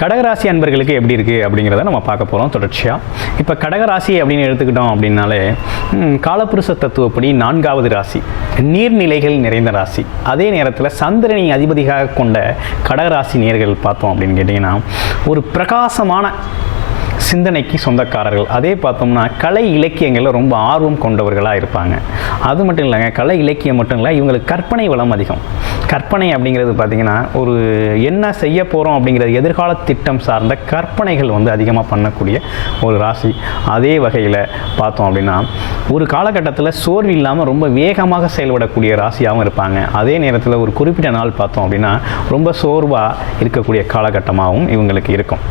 கடகராசி அன்பர்களுக்கு எப்படி இருக்குது அப்படிங்கிறத நம்ம பார்க்க போகிறோம் தொடர்ச்சியாக இப்போ கடகராசி அப்படின்னு எடுத்துக்கிட்டோம் அப்படின்னாலே காலப்புருஷ தத்துவப்படி நான்காவது ராசி நீர்நிலைகள் நிறைந்த ராசி. அதே நேரத்தில் சந்திரனை அதிபதியாக கொண்ட கடகராசி நேர்கள் பார்த்தோம் அப்படின்னு கேட்டிங்கன்னா ஒரு பிரகாசமான சிந்தனைக்கு சொந்தக்காரர்கள். அதே பார்த்தோம்னா கலை இலக்கியங்களில் ரொம்ப ஆர்வம் கொண்டவர்களாக இருப்பாங்க. அது மட்டும் இல்லைங்க கலை இலக்கியம் மட்டும் இல்லை இவங்களுக்கு கற்பனை வளம் அதிகம். கற்பனை அப்படிங்கிறது பார்த்திங்கன்னா ஒரு என்ன செய்ய போகிறோம் அப்படிங்கிறது எதிர்கால திட்டம் சார்ந்த கற்பனைகள் வந்து அதிகமாக பண்ணக்கூடிய ஒரு ராசி. அதே வகையில் பார்த்தோம் அப்படின்னா ஒரு காலகட்டத்தில் சோர்வு இல்லாமல் ரொம்ப வேகமாக செயல்படக்கூடிய ராசியாகவும் இருப்பாங்க. அதே நேரத்தில் ஒரு குறிப்பிட்ட நாள் பார்த்தோம் அப்படின்னா ரொம்ப சோர்வாக இருக்கக்கூடிய காலகட்டமாகவும் இவங்களுக்கு இருக்கும்.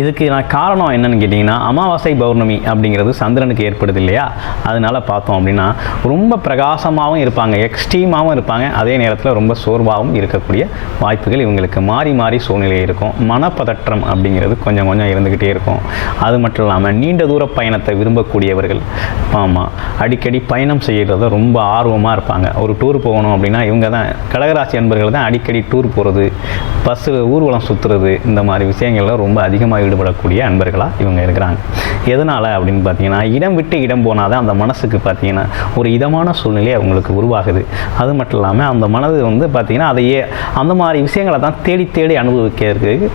இதுக்கு நான் காரணம் என்னன்னு கேட்டிங்கன்னா அமாவாசை பௌர்ணமி அப்படிங்கிறது சந்திரனுக்கு ஏற்படுது இல்லையா? அதனால் பார்த்தோம் அப்படின்னா ரொம்ப பிரகாசமாகவும் இருப்பாங்க எக்ஸ்ட்ரீமாகவும் இருப்பாங்க. அதே நேரத்தில் ரொம்ப சோர்வாகவும் இருக்கக்கூடிய வாய்ப்புகள் இவங்களுக்கு மாறி மாறி சூழ்நிலை இருக்கும். மனப்பதற்றம் அப்படிங்கிறது கொஞ்சம் கொஞ்சம் இருந்துக்கிட்டே இருக்கும். அது மட்டும் இல்லாமல் நீண்ட தூர பயணத்தை விரும்பக்கூடியவர்கள் ஆமாம் அடிக்கடி பயணம் செய்கிறத ரொம்ப ஆர்வமாக இருப்பாங்க. ஒரு டூர் போகணும் அப்படின்னா இவங்க தான் கடகராசி அன்பர்கள் தான் அடிக்கடி டூர் போகிறது பஸ்ஸு ஊர்வலம் சுற்றுறது இந்த மாதிரி விஷயங்கள்லாம் ரொம்ப அதிகமாக ஈடுபடக்கூடிய அன்பர்களாக இவங்க இருக்கிறாங்க. எதனால் அப்படின்னு பார்த்தீங்கன்னா இடம் விட்டு இடம் போனால் தான் அந்த மனசுக்கு பார்த்தீங்கன்னா ஒரு இதமான சூழ்நிலை அவங்களுக்கு உருவாகுது. அது மட்டும் இல்லாமல் அந்த மனது வந்து பார்த்திங்கன்னா அதையே அந்த மாதிரி விஷயங்களை தான் தேடி தேடி அனுபவிக்கிறதுக்கு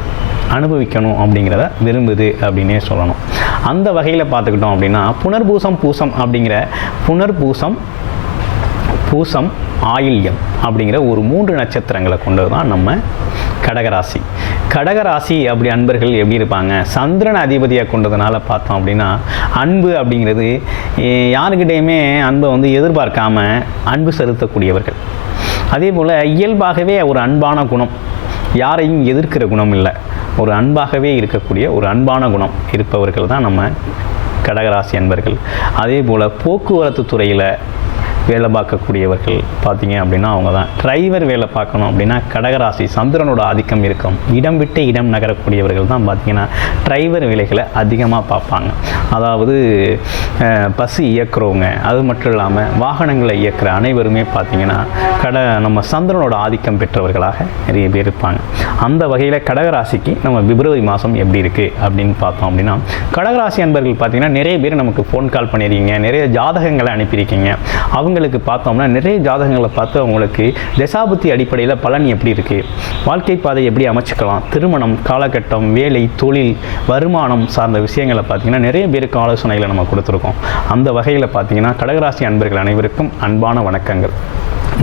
அனுபவிக்கணும் அப்படிங்கிறத விரும்புது அப்படின்னே சொல்லணும். அந்த வகையில் பார்த்துக்கிட்டோம் அப்படின்னா புனர்பூசம் பூசம் அப்படிங்கிற புனர்பூசம் பூசம் ஆயில்யம் அப்படிங்கிற ஒரு மூன்று நட்சத்திரங்களை கொண்டது தான் நம்ம கடகராசி. கடகராசி அப்படி அன்பர்கள் எப்படி இருப்பாங்க? சந்திரன் அதிபதியாக கொண்டதுனால பார்த்தோம் அப்படின்னா அன்பு அப்படிங்கிறது யாருக்கிட்டேயுமே அன்பை வந்து எதிர்பார்க்காம அன்பு செலுத்தக்கூடியவர்கள். அதே போல் இயல்பாகவே ஒரு அன்பான குணம். யாரையும் எதிர்க்கிற குணம் இல்லை. ஒரு அன்பாகவே இருக்கக்கூடிய ஒரு அன்பான குணம் இருப்பவர்கள் தான் நம்ம கடகராசி அன்பர்கள். அதே போல் போக்குவரத்து துறையில் வேலை பார்க்கக்கூடியவர்கள் பார்த்தீங்க அப்படின்னா அவங்க தான் டிரைவர் வேலை பார்க்கணும் அப்படின்னா கடகராசி சந்திரனோட ஆதிக்கம் இருக்கும். இடம் விட்டு இடம் நகரக்கூடியவர்கள் தான் பார்த்தீங்கன்னா டிரைவர் வேலைகளை அதிகமாக பார்ப்பாங்க. அதாவது அஹ், பஸ் இயக்குறவங்க அது மட்டும் இல்லாமல் வாகனங்களை இயக்குற அனைவருமே பார்த்தீங்கன்னா கட நம்ம சந்திரனோட ஆதிக்கம் பெற்றவர்களாக நிறைய பேர் இருப்பாங்க. அந்த வகையில் கடகராசிக்கு நம்ம பிப்ரவரி மாதம் எப்படி இருக்குது அப்படின்னு பார்த்தோம் அப்படின்னா கடகராசி அன்பர்கள் பார்த்தீங்கன்னா நிறைய பேர் நமக்கு ஃபோன் கால் பண்ணியிருக்கீங்க நிறைய ஜாதகங்களை அனுப்பியிருக்கீங்க. அவங்க அவங்களுக்கு பார்த்தோம்னா நிறைய ஜாதகங்களை பார்த்து அவங்களுக்கு தசாபுத்தி அடிப்படையில் பலன் எப்படி இருக்குது வாழ்க்கை பாதை எப்படி அமைச்சுக்கலாம்? திருமணம் காலகட்டம் வேலை தொழில் வருமானம் சார்ந்த விஷயங்களை பார்த்தீங்கன்னா நிறைய பேருக்கு ஆலோசனைகளை நம்ம கொடுத்துருக்கோம். அந்த வகையில் பார்த்தீங்கன்னா கடகராசி அன்பர்கள் அனைவருக்கும் அன்பான வணக்கங்கள்.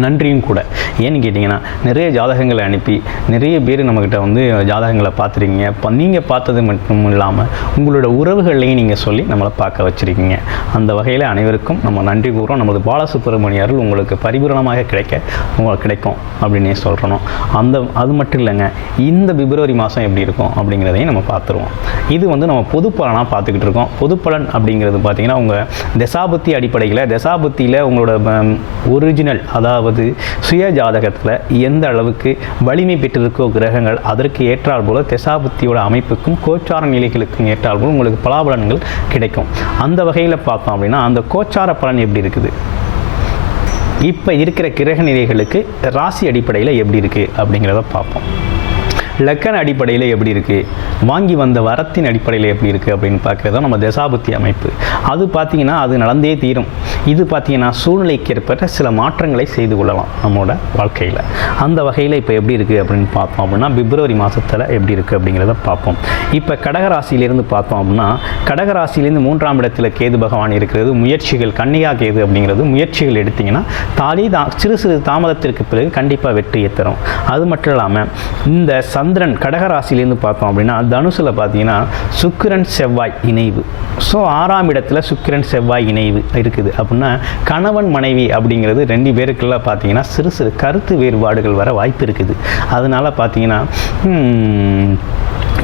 நன்றியும் கூட. ஏன்னு கேட்டிங்கன்னா நிறைய ஜாதகங்களை அனுப்பி நிறைய பேர் நம்மக்கிட்ட வந்து ஜாதகங்களை பார்த்துருக்கீங்க. இப்போ நீங்கள் பார்த்தது மட்டும் இல்லாமல் உங்களோட உறவுகளையும் நீங்கள் சொல்லி நம்மளை பார்க்க வச்சுருக்கீங்க. அந்த வகையில் அனைவருக்கும் நம்ம நன்றி கூறுறோம் நமது பாலசுப்ரமணிய அருள் உங்களுக்கு பரிபூரணமாக கிடைக்க உங்களுக்கு கிடைக்கும் அப்படின்னே சொல்கிறோம் அந்த அது மட்டும் இல்லைங்க இந்த பிப்ரவரி மாதம் எப்படி இருக்கும் அப்படிங்கிறதையும் நம்ம பார்த்துருவோம். இது வந்து நம்ம பொது பலனாக பார்த்துக்கிட்டு இருக்கோம். பொது பலன் அப்படிங்கிறது பார்த்தீங்கன்னா உங்கள் தசாபுத்தி அடிப்படையில் தசாபுத்தியில் உங்களோட ஒரிஜினல் அதாவது சுய ஜாதகத்தில் எந்த அளவுக்கு வலிமை பெற்றிருக்கோ கிரகங்கள் அதற்கு ஏற்றால் போல தசாபுத்தியோட அமைப்புக்கும் கோச்சார நிலைகளுக்கும் ஏற்றால் போல உங்களுக்கு பலாபலன்கள் கிடைக்கும். அந்த வகையில் பார்த்தோம் அப்படின்னா அந்த கோச்சார பலன் எப்படி இருக்குது? இப்போ இருக்கிற கிரக நிலைகளுக்கு ராசி அடிப்படையில் எப்படி இருக்குது அப்படிங்கிறத பார்ப்போம். லக்கண அடிப்படையில் எப்படி இருக்குது வாங்கி வந்த வரத்தின் அடிப்படையில் எப்படி இருக்குது அப்படின்னு பார்க்குறது நம்ம தசாபுத்தி அமைப்பு. அது பார்த்தீங்கன்னா அது நடந்தே தீரும். இது பார்த்தீங்கன்னா சூழ்நிலைக்கு ஏற்பட்ட சில மாற்றங்களை செய்து கொள்ளலாம் நம்மளோட வாழ்க்கையில். அந்த வகையில் இப்போ எப்படி இருக்குது அப்படின்னு பார்த்தோம் அப்படின்னா பிப்ரவரி மாதத்தில் எப்படி இருக்குது அப்படிங்கிறத பார்ப்போம். இப்போ கடகராசியிலேருந்து பார்த்தோம் அப்படின்னா கடகராசியிலேருந்து மூன்றாம் இடத்தில் கேது பகவான் இருக்கிறது முயற்சிகள் கன்னியா கேது அப்படிங்கிறது முயற்சிகள் எடுத்திங்கன்னா தாலி தா சிறு சிறு தாமதத்திற்கு பிறகு கண்டிப்பாக வெற்றியை தரும் அது மட்டும் இல்லாமல் இந்த சந்திரன் கடகராசிலேருந்து பார்த்தோம் அப்படின்னா தனுசில் பார்த்தீங்கன்னா சுக்கிரன் செவ்வாய் இணைவு. ஸோ ஆறாம் இடத்துல சுக்கிரன் செவ்வாய் இணைவு இருக்குது. அப்படின்னா கணவன் மனைவி அப்படிங்கிறது ரெண்டு பேருக்குள்ள பார்த்தீங்கன்னா சிறு சிறு கருத்து வேறுபாடுகள் வர வாய்ப்பு இருக்குது. அதனால் பார்த்தீங்கன்னா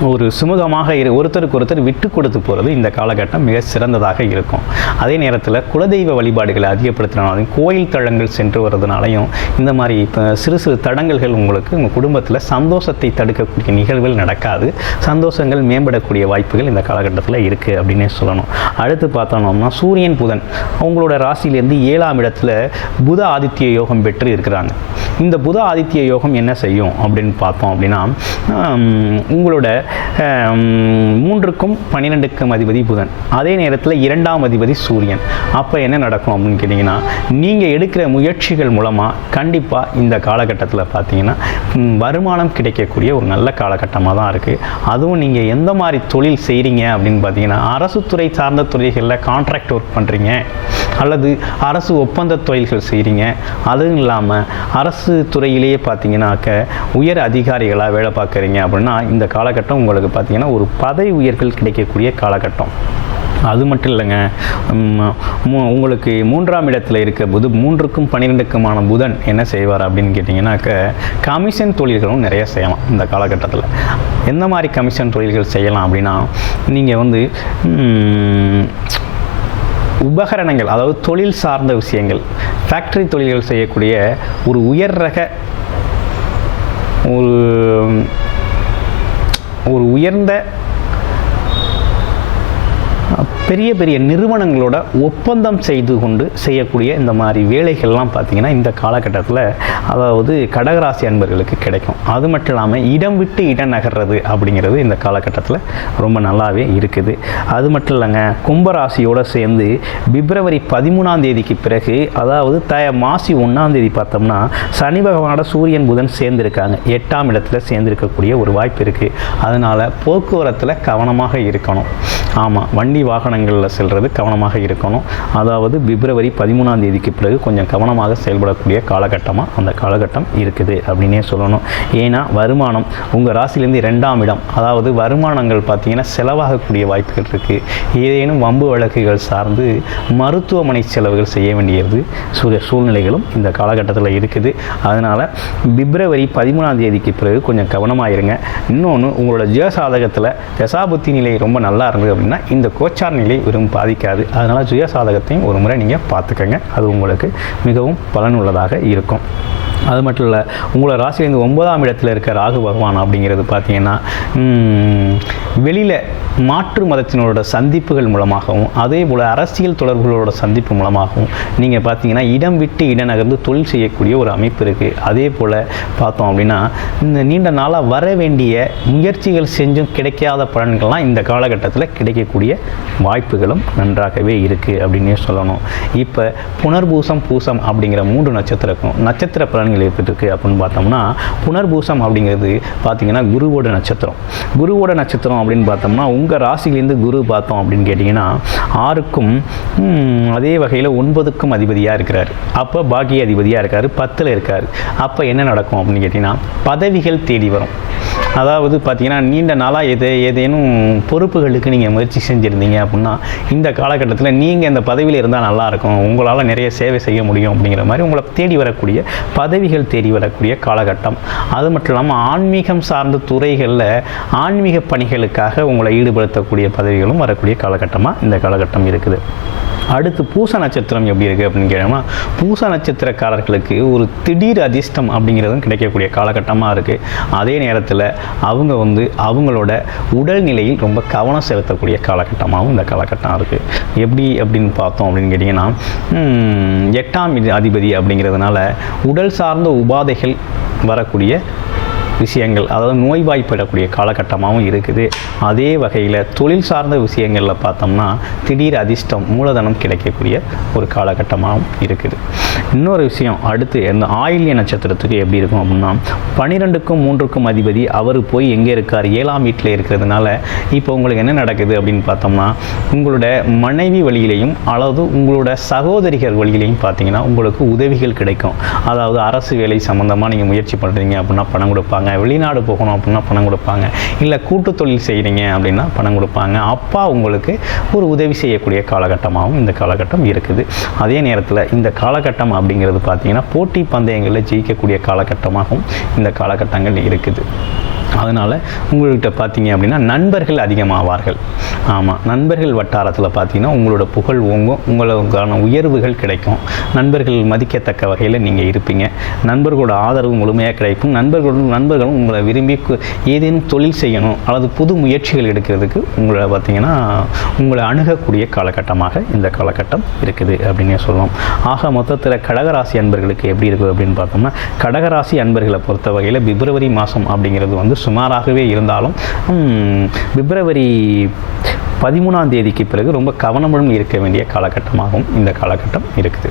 ஒரு சுமூகமாக இரு ஒருத்தருக்கு ஒருத்தர் விட்டு கொடுத்து போகிறது இந்த காலகட்டம் மிக சிறந்ததாக இருக்கும். அதே நேரத்தில் குலதெய்வ வழிபாடுகளை அதிகப்படுத்தினாலும் கோயில் தளங்கள் சென்று வர்றதுனாலையும் இந்த மாதிரி இப்போ சிறு சிறு தடங்கல்கள் உங்களுக்கு உங்கள் குடும்பத்தில் சந்தோஷத்தை தடுக்கக்கூடிய நிகழ்வுகள் நடக்காது. சந்தோஷங்கள் மேம்படக்கூடிய வாய்ப்புகள் இந்த காலகட்டத்தில் இருக்குது அப்படின்னே சொல்லணும். அடுத்து பார்த்தோம்னா சூரியன் புதன். அவங்களோட ராசியிலேருந்து ஏழாம் இடத்துல புத ஆதித்ய யோகம் பெற்று இருக்கிறாங்க. இந்த புத ஆதித்ய யோகம் என்ன செய்யும் அப்படின்னு பார்த்தோம் அப்படின்னா உங்களோட மூன்றுக்கும் பன்னிரெண்டுக்கும் அதிபதி புதன். அதே நேரத்தில் இரண்டாம் அதிபதி சூரியன். அப்போ என்ன நடக்கும் அப்படின்னு கேட்டிங்கன்னா நீங்கள் எடுக்கிற முயற்சிகள் மூலமாக கண்டிப்பாக இந்த காலகட்டத்தில் பார்த்தீங்கன்னா வருமானம் கிடைக்கக்கூடிய ஒரு நல்ல காலகட்டமாக தான் இருக்குது அதுவும் நீங்கள் எந்த மாதிரி தொழில் செய்கிறீங்க அப்படின்னு பார்த்தீங்கன்னா அரசு துறை சார்ந்த துறைகளில் கான்ட்ராக்ட் ஒர்க் பண்ணுறீங்க அல்லது அரசு ஒப்பந்த தொழில்கள் செய்கிறீங்க அதுவும் இல்லாமல் அரசு துறையிலேயே பார்த்தீங்கன்னாக்க உயர் அதிகாரிகளாக வேலை பார்க்குறீங்க அப்படின்னா இந்த காலகட்டம் உங்களுக்கு பார்த்தீங்கன்னா ஒரு பதவி உயர்கள் கிடைக்கக்கூடிய காலகட்டம். அது மட்டும் இல்லைங்க. மு- உங்களுக்கு மூன்றாம் இடத்துல இருக்க புது மூன்றுக்கும் பன்னிரெண்டுக்குமான புதன் என்ன செய்வார் அப்படின்னு கேட்டிங்கன்னாக்க கமிஷன் தொழில்களும் நிறைய செய்யலாம் இந்த காலகட்டத்தில். எந்த மாதிரி கமிஷன் தொழில்கள் செய்யலாம் அப்படின்னா நீங்கள் வந்து உபகரணங்கள் அதாவது தொழில் சார்ந்த விஷயங்கள் ஃபேக்டரி தொழில்கள் செய்யக்கூடிய ஒரு உயர் ரக ஒரு ஒரு உயர்ந்த பெரிய பெரிய நிறுவனங்களோட ஒப்பந்தம் செய்து கொண்டு செய்யக்கூடிய இந்த மாதிரி வேலைகள்லாம் பார்த்திங்கன்னா இந்த காலகட்டத்தில் அதாவது கடகராசி அன்பர்களுக்கு கிடைக்கும். அது மட்டும் இல்லாமல் இடம் விட்டு இடம் நகர்றது அப்படிங்கிறது இந்த காலகட்டத்தில் ரொம்ப நல்லாவே இருக்குது. அது மட்டும் இல்லைங்க கும்பராசியோடு சேர்ந்து பிப்ரவரி பதிமூணாம் தேதிக்கு பிறகு அதாவது த மாசி ஒன்றாம் தேதி பார்த்தோம்னா சனி பகவானோட சூரியன் புதன் சேர்ந்துருக்காங்க. எட்டாம் இடத்துல சேர்ந்திருக்கக்கூடிய ஒரு வாய்ப்பு இருக்குது அதனால் போக்குவரத்தில் கவனமாக இருக்கணும். ஆமாம் வண்டி வாகனங்களில் செல்வது கவனமாக இருக்கணும். அதாவது பிப்ரவரி பதிமூணாம் தேதிக்கு பிறகு கொஞ்சம் கவனமாக செயல்படக்கூடிய காலகட்டமாக அந்த காலகட்டம் இருக்குது அப்படின்னே சொல்லணும். ஏன்னா வருமானம் உங்கள் ராசிலேருந்து ரெண்டாம் இடம். அதாவது வருமானங்கள் பார்த்தீங்கன்னா செலவாகக்கூடிய வாய்ப்புகள் இருக்குது ஏதேனும் வம்பு வழக்குகள் சார்ந்து மருத்துவமனை செலவுகள் செய்ய வேண்டியது சூ- சூழ்நிலைகளும் இந்த காலகட்டத்தில் இருக்குது. அதனால் பிப்ரவரி பதிமூணாம் தேதிக்கு பிறகு கொஞ்சம் கவனமாக இருங்க. இன்னொன்று உங்களோட ஜெயசாதகத்தில் தசாபுத்தி நிலை ரொம்ப நல்லா இருந்தது அப்படின்னா இந்த கோச்சார் நிலை வெறும் பாதிக்காது. அதனால் சுயசாதகத்தையும் ஒரு முறை நீங்கள் பார்த்துக்கங்க. அது உங்களுக்கு மிகவும் பலனுள்ளதாக இருக்கும். அது மட்டும் இல்லை உங்களோட ராசியிலேருந்து ஒன்பதாம் இடத்துல இருக்க ராகு பகவான் அப்படிங்கிறது பார்த்தீங்கன்னா வெளியில் மாற்று மதத்தினரோட சந்திப்புகள் மூலமாகவும் அதே போல் அரசியல் தொடர்புகளோட சந்திப்பு மூலமாகவும் நீங்கள் பார்த்தீங்கன்னா இடம் விட்டு இடம் நகர்ந்து தொழில் செய்யக்கூடிய ஒரு அமைப்பு இருக்குது அதே போல் பார்த்தோம் அப்படின்னா இந்த நீண்ட நாளாக வர வேண்டிய முயற்சிகள் செஞ்சும் கிடைக்காத பலன்கள்லாம் இந்த காலகட்டத்தில் கிடைக்கக்கூடிய வாய்ப்புகளும் நன்றாகவே இருக்குது அப்படின்னே சொல்லணும். இப்போ புனர்பூசம் பூசம் அப்படிங்கிற மூன்று நட்சத்திரக்கும் நட்சத்திர பலன்கள் எப்படி இருக்குது அப்படின்னு பார்த்தோம்னா புனர்பூசம் அப்படிங்கிறது பார்த்தீங்கன்னா குருவோட நட்சத்திரம். குருவோட நட்சத்திரம் அப்படின்னு பார்த்தோம்னா உங்கள் ராசியிலேருந்து குரு பார்த்தோம் அப்படின்னு கேட்டிங்கன்னா ஆறுக்கும் அதே வகையில் ஒன்பதுக்கும் அதிபதியாக இருக்கிறார். அப்போ பாக்கிய அதிபதியாக இருக்கார் பத்தில் இருக்கார். அப்போ என்ன நடக்கும் அப்படின்னு கேட்டிங்கன்னா பதவிகள் தேடி வரும். அதாவது பார்த்தீங்கன்னா நீண்ட நாளாக எது ஏதேனும் பொறுப்புகளுக்கு நீங்கள் முயற்சி செஞ்சுருந்தீங்க அப்படின்னா இந்த காலகட்டத்தில் நீங்கள் இந்த பதவியில் இருந்தால் நல்லாயிருக்கும் உங்களால் நிறைய சேவை செய்ய முடியும் அப்படிங்கிற மாதிரி உங்களை தேடி வரக்கூடிய பதவிகள் தேடி வரக்கூடிய காலகட்டம். அது மட்டும் இல்லாமல் ஆன்மீகம் சார்ந்த துறைகளில் ஆன்மீக பணிகளுக்காக உங்களை ஈடுபடுத்தக்கூடிய பதவிகளும் வரக்கூடிய காலகட்டமாக இந்த காலகட்டம் இருக்குது. அடுத்து பூச நட்சத்திரம் எப்படி இருக்குது அப்படின்னு கேட்டோம்னா பூச நட்சத்திரக்காரர்களுக்கு ஒரு திடீர் அதிர்ஷ்டம் அப்படிங்கிறதும் கிடைக்கக்கூடிய காலகட்டமாக இருக்குது அதே நேரத்தில் அவங்க வந்து அவங்களோட உடல்நிலையில் ரொம்ப கவனம் செலுத்தக்கூடிய காலகட்டமாகவும் இந்த காலகட்டம் இருக்குது எப்படி அப்படின்னு பார்த்தோம் அப்படின்னு கேட்டிங்கன்னா எட்டாம் இது அதிபதி அப்படிங்கிறதுனால உடல் சார்ந்த உபாதைகள் வரக்கூடிய விஷயங்கள் அதாவது நோய்வாய்ப்படக்கூடிய காலகட்டமாகவும் இருக்குது. அதே வகையில் தொழில் சார்ந்த விஷயங்களில் பார்த்தோம்னா திடீர் அதிர்ஷ்டம் மூலதனம் கிடைக்கக்கூடிய ஒரு காலகட்டமாகவும் இருக்குது. இன்னொரு விஷயம் அடுத்து இந்த ஆயில்ய நட்சத்திரத்துக்கு எப்படி இருக்கும் அப்படின்னா பன்னிரெண்டுக்கும் மூன்றுக்கும் அதிபதி அவர் போய் எங்கே இருக்கார் ஏழாம் வீட்டில் இருக்கிறதுனால இப்போ உங்களுக்கு என்ன நடக்குது அப்படின்னு பார்த்தோம்னா உங்களோட மனைவி வழியிலையும் அல்லது உங்களோட சகோதரிகள் வழியிலையும் பார்த்தீங்கன்னா உங்களுக்கு உதவிகள் கிடைக்கும். அதாவது அரசு வேலை சம்மந்தமாக நீங்கள் முயற்சி பண்ணுறீங்க அப்படின்னா பணம் கொடுப்பாங்க. வெளிநாடு போகணும் அப்படின்னா பணம் கொடுப்பாங்க. இல்லை கூட்டு தொழில் செய்கிறீங்க அப்படின்னா பணம் கொடுப்பாங்க. அப்பா உங்களுக்கு ஒரு உதவி செய்யக்கூடிய காலகட்டமாகவும் இந்த காலகட்டம் இருக்குது. அதே நேரத்தில் இந்த காலகட்டம் அப்படிங்கிறது பார்த்தீங்கன்னா போட்டி பந்தயங்களில் ஜெயிக்கக்கூடிய காலகட்டமாகவும் இந்த காலகட்டங்கள் இருக்குது. அதனால் உங்கள்கிட்ட பார்த்தீங்க அப்படின்னா நண்பர்கள் அதிகமாவார்கள். ஆமாம் நண்பர்கள் வட்டாரத்தில் பார்த்தீங்கன்னா உங்களோட புகழ் ஓங்கும் உங்களுக்கான உயர்வுகள் கிடைக்கும். நண்பர்கள் மதிக்கத்தக்க வகையில் நீங்கள் இருப்பீங்க. நண்பர்களோட ஆதரவு முழுமையாக கிடைக்கும். நண்பர்களும் நண்பர்களும் உங்களை விரும்பி கு- ஏதேனும் தொழில் செய்யணும் அல்லது புது முயற்சிகள் எடுக்கிறதுக்கு உங்களை பார்த்தீங்கன்னா உங்களை அணுகக்கூடிய காலகட்டமாக இந்த காலகட்டம் இருக்குது அப்படின்னே சொல்லலாம் ஆக மொத்தத்தில் கடகராசி அன்பர்களுக்கு எப்படி இருக்குது அப்படின்னு பார்த்தோம்னா கடகராசி அன்பர்களை பொறுத்த வகையில் பிப்ரவரி மாதம் அப்படிங்கிறது வந்து வந்து சுமாராகவே இருந்தாலும் பிப்ரவரி பதிமூணாம் தேதிக்கு பிறகு ரொம்ப கவனமுடன் இருக்க வேண்டிய காலகட்டமாகவும் இந்த காலகட்டம் இருக்குது.